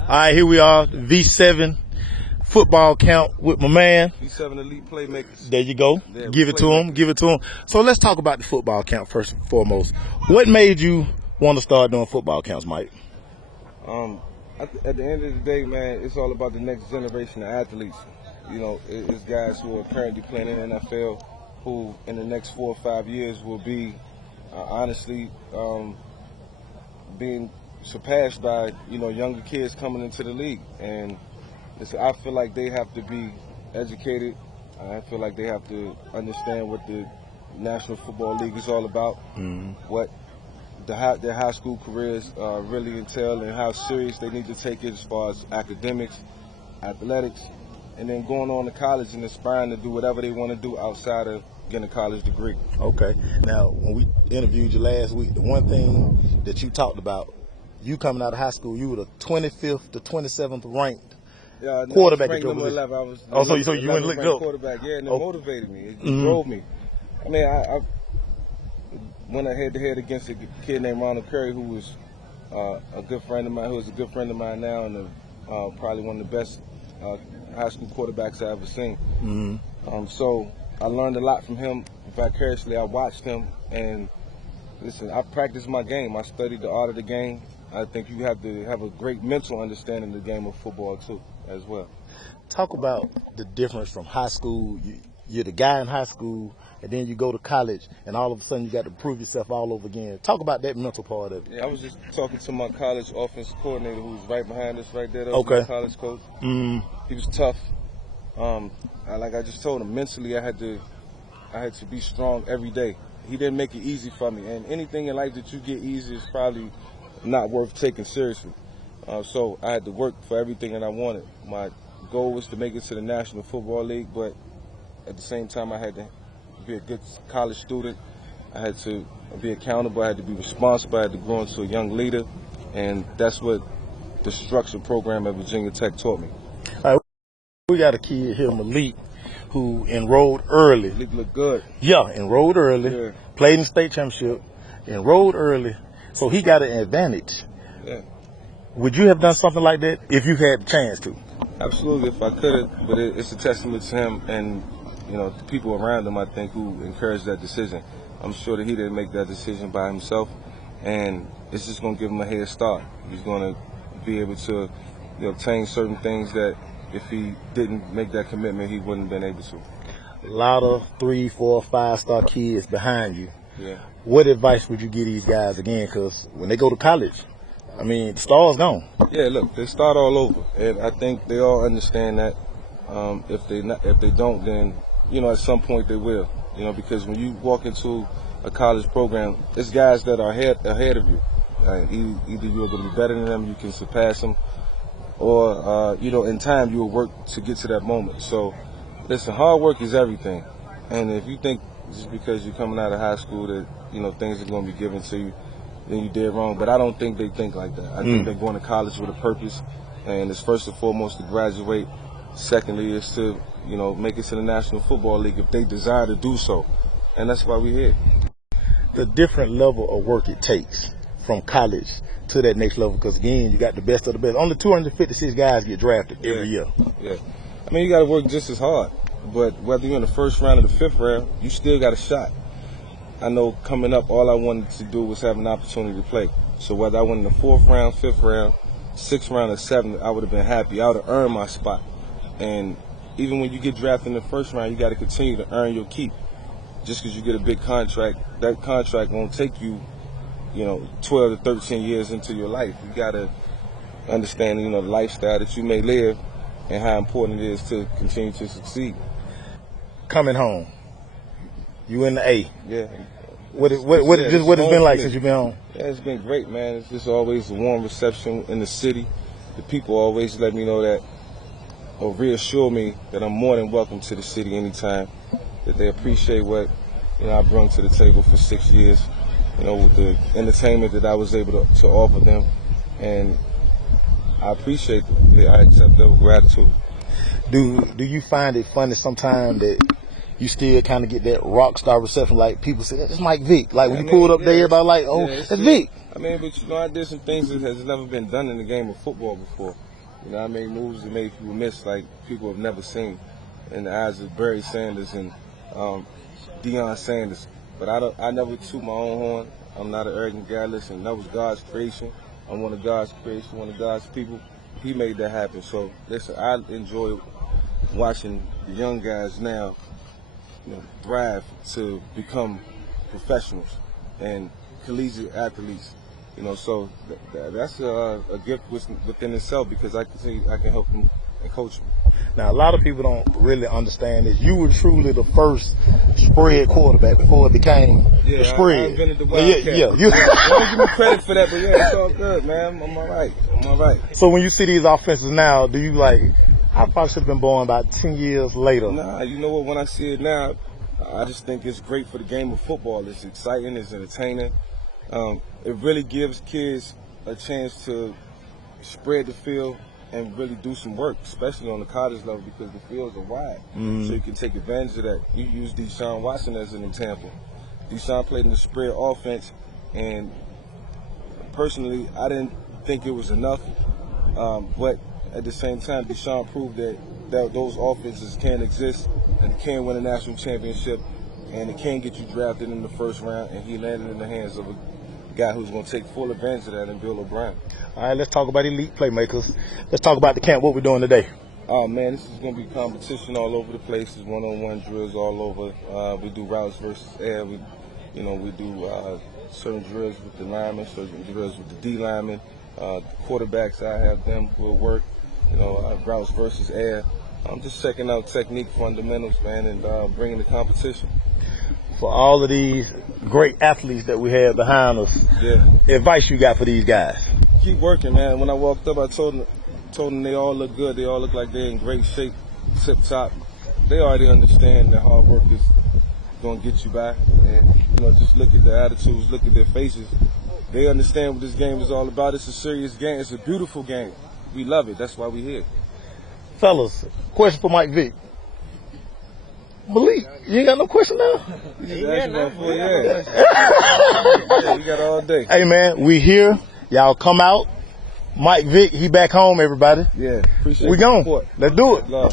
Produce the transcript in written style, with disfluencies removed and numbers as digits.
All right, here we are, V7 football count with my man. V7 elite playmakers. There you go. Yeah, Give it to him. Give it to him. So let's talk about the football count first and foremost. What made you want to start doing football counts, Mike? At the end of the day, man, it's all about the next generation of athletes. You know, it's guys who are currently playing in the NFL who in the next 4 or 5 years will be honestly being surpassed by, you know, younger kids coming into the league. And I feel like they have to be educated. I feel like they have to understand what the National Football League is all about, what their high school careers really entail, and how serious they need to take it as far as academics, athletics, and then going on to college and aspiring to do whatever they want to do outside of getting a college degree. Okay. Now, when we interviewed you last week, the one thing that you talked about, you coming out of high school, you were the 25th to 27th ranked quarterback. I was so you went looked up. Quarterback, yeah, and it motivated me. It drove me. I mean, I went head to head against a kid named Ronald Curry, who was a good friend of mine, who is a good friend of mine now, and probably one of the best high school quarterbacks I ever seen. So I learned a lot from him vicariously. I watched him, and listen, I practiced my game. I studied the art of the game. I think you have to have a great mental understanding of the game of football too, as well. Talk about the difference from high school. You're the guy in high school, and then you go to college, and all of a sudden you got to prove yourself all over again. Talk about that mental part of it. Yeah, I was just talking to my college offensive coordinator, who's right behind us right there. Okay. My college coach. He was tough. Like I just told him, mentally I had to be strong every day. He didn't make it easy for me, and anything in life that you get easy is probably not worth taking seriously. So I had to work for everything that I wanted. My goal was to make it to the National Football League, but at the same time I had to be a good college student. I had to be accountable. I had to be responsible. I had to grow into a young leader, and that's what the structured program at Virginia Tech taught me. All right, we got a kid here, Malik, who enrolled early. Malik looked good. Yeah, enrolled early. Yeah. Played in the state championship. Enrolled early. So he got an advantage. Yeah. Would you have done something like that if you had the chance to? Absolutely, if I could have. But it's a testament to him and, you know, the people around him, I think, who encouraged that decision. I'm sure that he didn't make that decision by himself, and it's just going to give him a head start. He's going to be able to, you know, obtain certain things that if he didn't make that commitment, he wouldn't have been able to. A lot of 3, 4, 5-star kids behind you. Yeah. What advice would you give these guys again? Because when they go to college, I mean, the star's gone. Yeah, look, they start all over, and I think they all understand that. If they don't, then, you know, at some point they will. You know, because when you walk into a college program, it's guys that are ahead of you. Either you're going to be better than them, you can surpass them, or you know, in time you will work to get to that moment. So, listen, hard work is everything, and if you think just because you're coming out of high school that, you know, things are going to be given to you, then you did wrong. But I don't think they think like that. I think they're going to college with a purpose, and it's first and foremost to graduate. Secondly, is to, you know, make it to the National Football League if they desire to do so, and that's why we're here. The different level of work it takes from college to that next level, because again, you got the best of the best. Only 256 guys get drafted every year. Yeah, I mean, you got to work just as hard. But whether you're in the first round or the fifth round, you still got a shot. I know coming up, all I wanted to do was have an opportunity to play. So whether I went in the fourth round, fifth round, sixth round, or seventh, I would have been happy. I would have earned my spot. And even when you get drafted in the first round, you got to continue to earn your keep. Just because you get a big contract, that contract won't take you, you know, 12 to 13 years into your life. You got to understand, you know, the lifestyle that you may live and how important it is to continue to succeed. Coming home, you in the A. Yeah. What it's been like since you've been home? Yeah, it's been great, man. It's just always a warm reception in the city. The people always let me know that, or reassure me that I'm more than welcome to the city anytime. That they appreciate what, you know, I brought to the table for 6 years. You know, with the entertainment that I was able to offer them, and I appreciate it. I accept that with gratitude. Do you find it funny sometimes that you still kind of get that rock star reception? Like people say, that's Mike Vick. Like when you pulled up there, everybody like, oh, that's Vick. I mean, but I did some things that has never been done in the game of football before. I made moves that made people miss, like people have never seen, in the eyes of Barry Sanders and Deion Sanders. But I never toot my own horn. I'm not an arrogant guy. Listen, that was God's creation. I'm one of God's creation, one of God's people. He made that happen. So listen, I enjoy watching the young guys now, thrive to become professionals and collegiate athletes. So that's a gift within itself, because I can help them and coach them. Now, a lot of people don't really understand this. You were truly the first spread quarterback before it became the spread. I invented the Wildcat. Yeah. Don't give me credit for that, but yeah, it's all good, man. I'm all right. So when you see these offenses now, do you I probably should have been born about 10 years later? Nah, you know what? When I see it now, I just think it's great for the game of football. It's exciting. It's entertaining. It really gives kids a chance to spread the field and really do some work, especially on the college level, because the fields are wide. Mm-hmm. So you can take advantage of that. You use Deshaun Watson as an example. Deshaun played in the spread offense, and personally, I didn't think it was enough. But at the same time, Deshaun proved that those offenses can exist and can win a national championship, and it can get you drafted in the first round, and he landed in the hands of a guy who's going to take full advantage of that in Bill O'Brien. All right, let's talk about elite playmakers. Let's talk about the camp, what we're doing today. Oh, man, this is going to be competition all over the place. There's one-on-one drills all over. We do routes versus air. We do certain drills with the linemen, certain drills with the D linemen. Quarterbacks, I have them will work, routes versus air. I'm just checking out technique fundamentals, man, and bringing the competition. For all of these great athletes that we have behind us, advice you got for these guys? Keep working, man. When I walked up, I told them they all look good. They all look like they're in great shape, tip top. They already understand that hard work is going to get you by. And, just look at their attitudes, look at their faces. They understand what this game is all about. It's a serious game. It's a beautiful game. We love it. That's why we're here. Fellas, question for Mike Vick. Malik, you ain't got no question now? Yeah, we got all day. Hey, man, we here. Y'all come out. Mike Vick, he back home, everybody. Yeah, appreciate we the gone. support. Let's do it. Love.